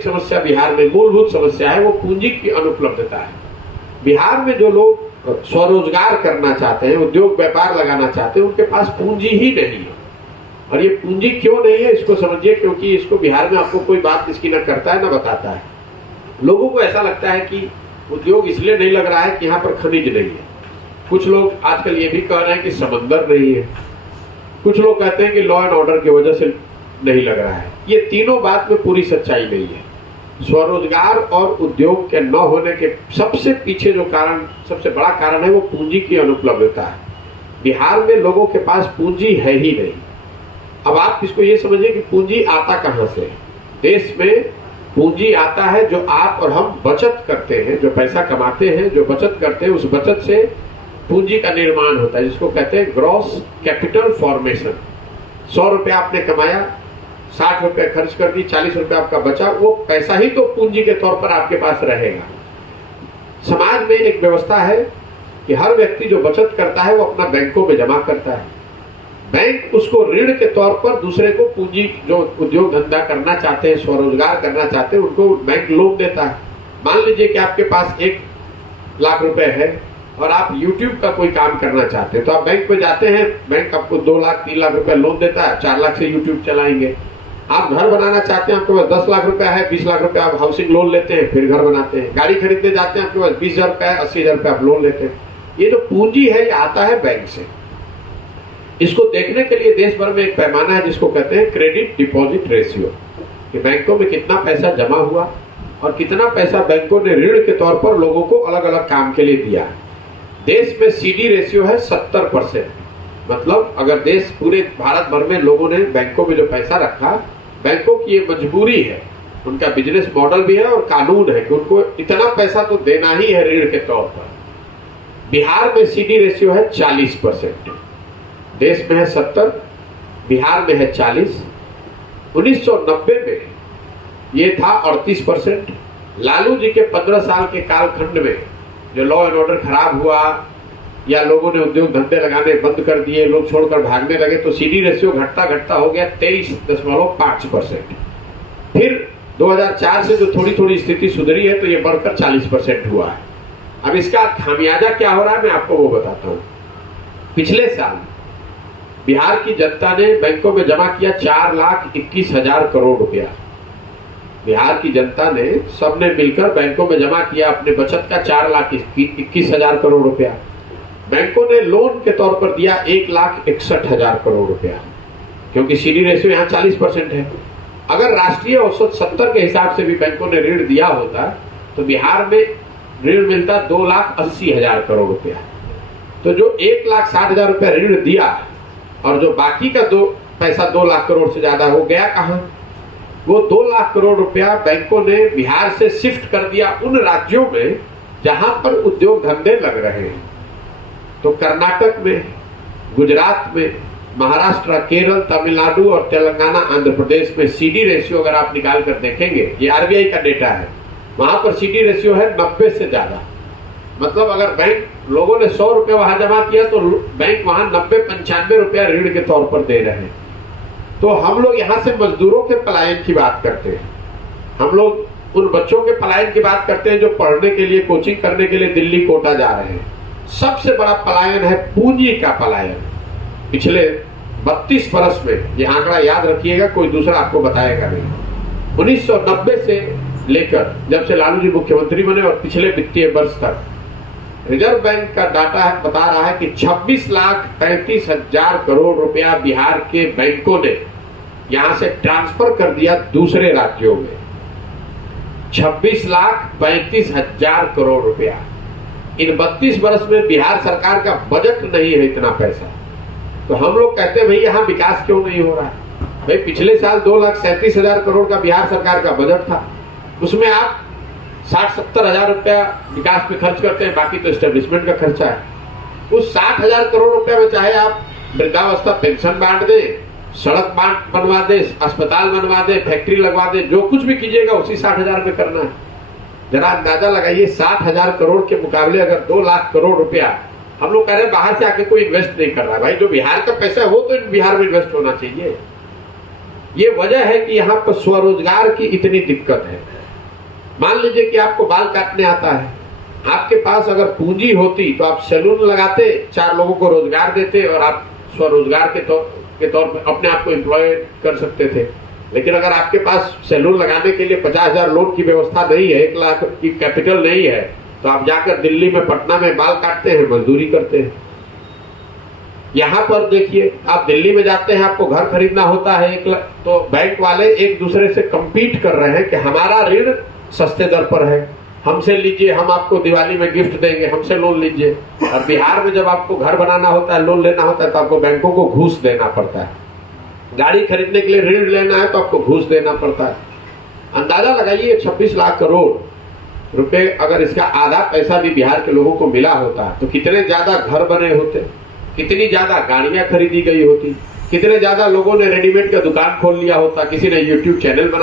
वास्तविक समस्या बिहार में मूलभूत समस्या है वो पूंजी की अनुपलब्धता है। बिहार में जो लोग स्वरोजगार करना चाहते हैं, उद्योग व्यापार लगाना चाहते हैं, उनके पास पूंजी ही नहीं है। और ये पूंजी क्यों नहीं है इसको समझिए, क्योंकि इसको बिहार में आपको कोई बात इसकी न करता है न बताता है। लोगों को ऐसा लगता है कि उद्योग इसलिए नहीं लग रहा है कि यहाँ पर खनिज नहीं है। कुछ लोग आजकल ये भी कह रहे हैं कि समंदर नहीं है, कुछ लोग कहते हैं कि लॉ एंड ऑर्डर की वजह से नहीं लग रहा है। ये तीनों बात में पूरी सच्चाई नहीं है। स्वरोजगार और उद्योग के न होने के सबसे पीछे जो कारण, सबसे बड़ा कारण है वो पूंजी की अनुपलब्धता है। बिहार में लोगों के पास पूंजी है ही नहीं। अब आप इसको ये समझिए कि पूंजी आता कहां से है। देश में पूंजी आता है जो आप और हम बचत करते हैं, जो पैसा कमाते हैं, जो बचत करते हैं, उस बचत से पूंजी का निर्माण होता है, जिसको कहते हैं ग्रॉस कैपिटल फॉर्मेशन। 100 रुपया आपने कमाया, 60 रुपया खर्च कर दी, 40 रुपया आपका बचा, वो पैसा ही तो पूंजी के तौर पर आपके पास रहेगा। समाज में एक व्यवस्था है कि हर व्यक्ति जो बचत करता है वो अपना बैंकों में जमा करता है। बैंक उसको ऋण के तौर पर दूसरे को पूंजी, जो उद्योग धंधा करना चाहते हैं, स्वरोजगार करना चाहते हैं, उनको बैंक लोन देता है। मान लीजिए कि आपके पास 1 लाख रुपए है और आप YouTube का कोई काम करना चाहते हैं, तो आप बैंक में जाते हैं, बैंक आपको 2 लाख 3 लाख रुपए लोन देता है, 4 लाख से YouTube चलाएंगे। आप घर बनाना चाहते हैं, आपके पास 10 लाख रुपया है, 20 लाख रुपया आप हाउसिंग लोन लेते हैं, फिर घर बनाते हैं। गाड़ी खरीदने जाते हैं, आपके पास 20,000 रुपया है, 80,000 रुपया आप लोन लेते हैं। ये जो पूंजी है ये आता है बैंक से। इसको देखने के लिए देश भर में एक पैमाना है जिसको कहते हैं क्रेडिट डिपॉजिट रेशियो, कि बैंकों में कितना पैसा जमा हुआ और कितना पैसा बैंकों ने ऋण के तौर पर लोगों को अलग अलग काम के लिए दिया। देश में CD रेशियो है 70%। मतलब अगर देश, पूरे भारत भर में लोगों ने बैंकों में जो पैसा रखा, बैंकों की ये मजबूरी है, उनका बिजनेस मॉडल भी है और कानून है कि उनको इतना पैसा तो देना ही है ऋण के तौर पर। बिहार में CD रेशियो है 40%, देश में है 70, बिहार में है 40। 1990 में ये था 38%। लालू जी के 15 साल के कालखंड में जो लॉ एंड ऑर्डर खराब हुआ या लोगों ने उद्योग धंधे लगाने बंद कर दिए, लोग छोड़कर भागने लगे, तो CD रेशियो घटता घटता हो गया 23.5%। फिर 2004 से जो थोड़ी थोड़ी स्थिति सुधरी है तो ये बढ़कर 40% हुआ है। अब इसका खामियाजा क्या हो रहा है मैं आपको वो बताता हूँ। पिछले साल बिहार की जनता ने बैंकों में जमा किया 4,21,000 करोड़ रुपया। बिहार की जनता ने, सबने मिलकर बैंकों में जमा किया अपने बचत का 4,21,000 करोड़ रुपया। बैंकों ने लोन के तौर पर दिया 1,61,000 करोड़ रुपया, क्योंकि CD रेशियो यहाँ 40% है। अगर राष्ट्रीय औसत 70 के हिसाब से भी बैंकों ने ऋण दिया होता तो बिहार में ऋण मिलता 2,80,000 करोड़ रुपया। तो जो 1,60,000 रुपया ऋण दिया और जो बाकी का पैसा 2 लाख करोड़ से ज्यादा हो गया कहां? वो 2 लाख करोड़ रुपया बैंकों ने बिहार से शिफ्ट कर दिया उन राज्यों में जहां पर उद्योग धंधे लग रहे हैं। तो कर्नाटक में, गुजरात में, महाराष्ट्र, केरल, तमिलनाडु और तेलंगाना, आंध्र प्रदेश में CD रेशियो अगर आप निकाल कर देखेंगे, ये RBI का डेटा है, वहां पर CD रेशियो है 90 से ज्यादा। मतलब अगर बैंक, लोगों ने 100 रुपए वहां जमा किया तो बैंक वहां 90-95 रुपया ऋण के तौर पर दे रहे हैं। तो हम लोग यहाँ से मजदूरों के पलायन की बात करते हैं, हम लोग उन बच्चों के पलायन की बात करते हैं जो पढ़ने के लिए, कोचिंग करने के लिए दिल्ली, कोटा जा रहे हैं। सबसे बड़ा पलायन है पूंजी का पलायन। पिछले 32 वर्ष में, ये आंकड़ा याद रखिएगा, कोई दूसरा आपको बताएगा नहीं। 1990 से लेकर जब से लालू जी मुख्यमंत्री बने और पिछले वित्तीय वर्ष तक रिजर्व बैंक का डाटा बता रहा है कि 26,35,000 करोड़ रुपया बिहार के बैंकों ने यहां से ट्रांसफर कर दिया दूसरे राज्यों में। 26,35,000 करोड़ रुपया। इन 32 वर्ष में बिहार सरकार का बजट नहीं है इतना पैसा। तो हम लोग कहते हैं भाई यहाँ विकास क्यों नहीं हो रहा है? भाई पिछले साल 2,37,000 करोड़ का बिहार सरकार का बजट था, उसमें आप 60-70 हजार रुपया विकास पे खर्च करते हैं, बाकी तो एस्टेब्लिशमेंट का खर्चा है। उस 60,000 करोड़ रुपया में चाहे आप वृद्धावस्था पेंशन बांट दे, सड़क बनवा दे, अस्पताल बनवा दे, फैक्ट्री लगवा दे, जो कुछ भी कीजिएगा उसी 60,000 में करना है। जरा अंदाजा लगाइए, 60,000 करोड़ के मुकाबले अगर 2 लाख करोड़ रुपया हम लोग कह रहे हैं बाहर से आके कोई इन्वेस्ट नहीं कर रहा है। भाई जो बिहार का पैसा है वो तो बिहार में इन्वेस्ट होना चाहिए। ये वजह है कि यहाँ पर स्वरोजगार की इतनी दिक्कत है। मान लीजिए कि आपको बाल काटने आता है, आपके पास अगर पूंजी होती तो आप सैलून लगाते, 4 लोगों को रोजगार देते और आप स्वरोजगार के तौर पर अपने आप को एम्प्लॉय कर सकते थे। लेकिन अगर आपके पास सैलून लगाने के लिए 50,000 लोन की व्यवस्था नहीं है, 1 लाख की कैपिटल नहीं है, तो आप जाकर दिल्ली में, पटना में बाल काटते हैं, मजदूरी करते हैं। यहाँ पर देखिए, आप दिल्ली में जाते हैं, आपको घर खरीदना होता है 1 लाख, तो बैंक वाले एक दूसरे से कम्पीट कर रहे हैं कि हमारा ऋण सस्ते दर पर है, हमसे लीजिए, हम आपको दिवाली में गिफ्ट देंगे, हमसे लोन लीजिए। और बिहार में जब आपको घर बनाना होता है, लोन लेना होता है, तो आपको बैंकों को घूस देना पड़ता है। गाड़ी खरीदने के लिए ऋण लेना है तो आपको घूस देना पड़ता है। अंदाजा लगाइए 26 लाख करोड़ रुपए अगर इसका आधा पैसा भी बिहार के लोगों को मिला होता तो कितने ज्यादा घर बने होते, कितनी ज्यादा गाड़ियां खरीदी गई होती, कितने ज्यादा लोगों ने रेडीमेड का दुकान खोल लिया होता, किसी ने यूट्यूब चैनल बना